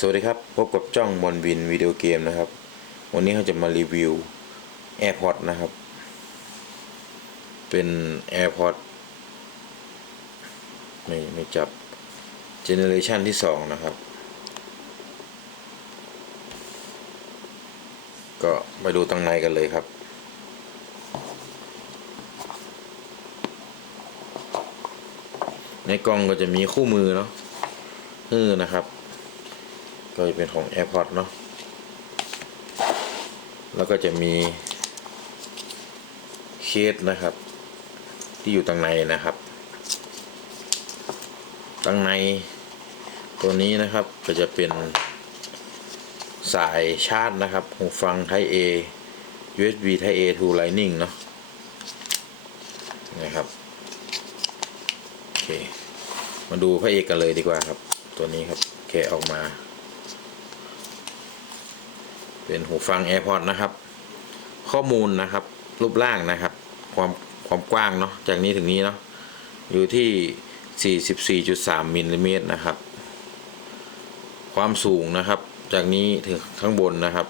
สวัสดีครับ พบกับจ้องบอลวินวิดีโอเกมนะครับ วันนี้เราจะมารีวิว AirPods นะครับ เป็น AirPods ไม่ไม่จับเจเนอเรชันที่ 2 นะครับ ก็ไปดูตั้งในกันเลยครับ ในกล่องก็จะมีคู่มือเนาะฮือนะครับ ก็จะเป็นของ AirPods เนาะแล้วก็จะมีเคสนะครับ ที่อยู่ตรงในนะครับตรงในตัวนี้นะครับก็จะเป็นสายชาร์จนะครับหูฟัง Type A USB Type A to Lightning เนาะนะครับโอเคมาดูพระเอกกันเลยดีกว่าครับ ตัวนี้ครับแกะออกมา เป็นหูฟัง AirPods นะครับ ข้อมูลนะครับ รูปร่างนะครับ ความความกว้างเนาะจากนี้ถึงนี้เนาะอยู่ที่ 44.3มิลลิเมตรนะครับ ความสูงนะครับ จากนี้ถึงข้างบนนะครับ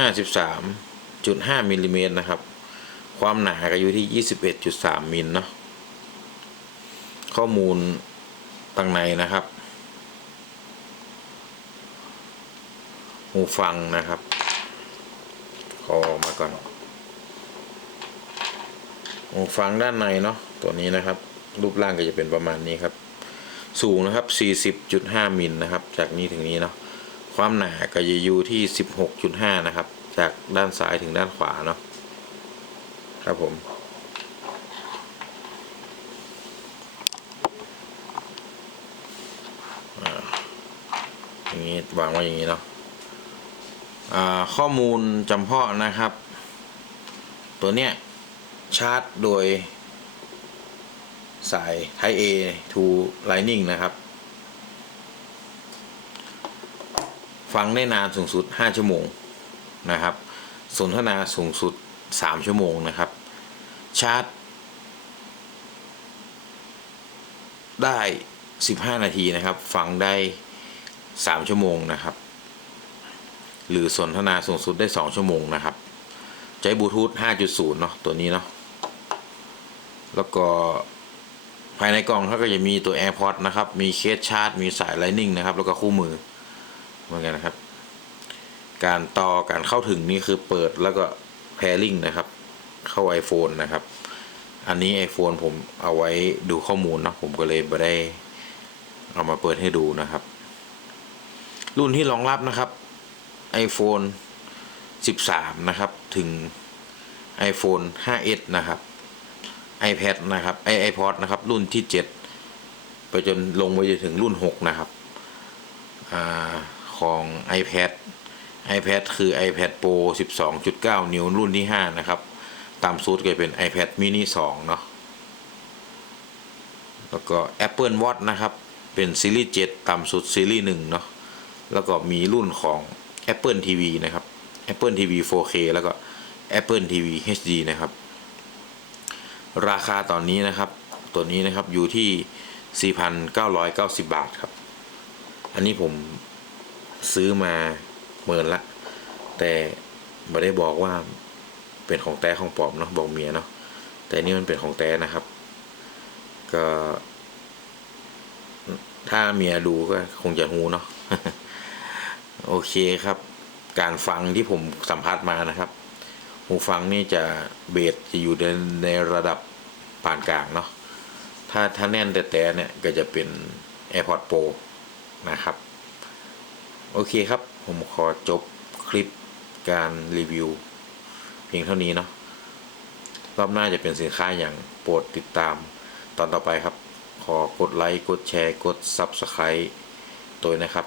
53.5มิลลิเมตรนะครับ ความหนาก็อยู่ที่ 21.3มิลเนาะข้อมูลต่างในนะครับ หูฟังนะครับขอออกมาก่อนหูฟังด้านในเนาะตัวนี้นะครับ รูปร่างก็จะเป็นประมาณนี้ครับ สูงนะครับ 40.5 มิลนะครับ จากนี้ถึงนี้เนาะความหนาก็จะอยู่ที่ 16.5 นะครับ จากด้านซ้ายถึงด้านขวาเนาะครับผมอย่างนี้วางไว้อย่างนี้เนาะ ข้อมูลจำเพาะนะครับ ตัวเนี้ยชาร์จโดยสาย Type A to Lightning นะครับ ฟังได้นานสูงสุด 5 ชั่วโมงนะครับ สนทนาสูงสุด 3 ชั่วโมงนะครับ ชาร์จ ได้ 15 นาทีนะครับ ฟังได้ 3 ชั่วโมงนะครับ หรือสนทนาสูงสุดได้ 2 ชั่วโมงนะครับ ใช้บลูทูธ5.0 เนาะตัวนี้เนาะแล้วก็ภายในกล่องเขาก็จะมีตัว AirPods นะครับ มีเคสชาร์จ มีสาย Lightning นะครับ แล้วก็คู่มือเหมือนกันนะครับ การต่อการเข้าถึงนี่คือเปิดแล้วก็ pairing นะครับ เข้า iPhone นะครับ อันนี้ iPhone ผมเอาไว้ดูข้อมูลนะผมก็เลยไม่ได้เอามาเปิดให้ดูนะครับ รุ่นที่รองรับนะครับ iPhone 13 นะครับ ถึง iPhone 5s นะครับ iPad นะครับไอ iPod นะครับ รุ่นที่ 7 ไปจนลงไปจนถึงรุ่น 6 นะครับอของ iPad iPad คือ iPad Pro 12.9 นิ้วรุ่นที่ 5 นะครับ ตามสูตรก็เป็น iPad mini 2 เนาะแล้วก็ Apple Watch นะครับ เป็นซีรีส์ 7ต่ำสุดซีรีส์ 1 เนาะแล้วก็มีรุ่นของ Apple TV นะครับ Apple TV 4K แล้วก็ Apple TV HD นะครับ ราคาตอนนี้นะครับ ตัวนี้นะครับอยู่ที่ 4,990 บาทครับ อันนี้ผมซื้อมาเมินละ แต่ไม่ได้บอกว่าเป็นของแต้ของปอมเนาะบอกเมียเนาะแต่นี่มันเป็นของแต้นะครับ ก็ ถ้าเมียดูก็คงจะหูเนาะ โอเคครับ การฟังที่ผมสัมผัสมานะครับ หูฟังนี่จะเบสจะอยู่ในในระดับปานกลางเนาะ ถ้าถ้าแน่นแต่แต่เนี่ยก็จะเป็น AirPods Pro นะครับ โอเคครับ ผมขอจบคลิปการรีวิว เพียงเท่านี้เนาะ รอบหน้าจะเป็นสินค้าอย่างโปรดติดตามตอนต่อไปครับ ขอกดไลค์ กดแชร์ กด Subscribe ตัวนะครับ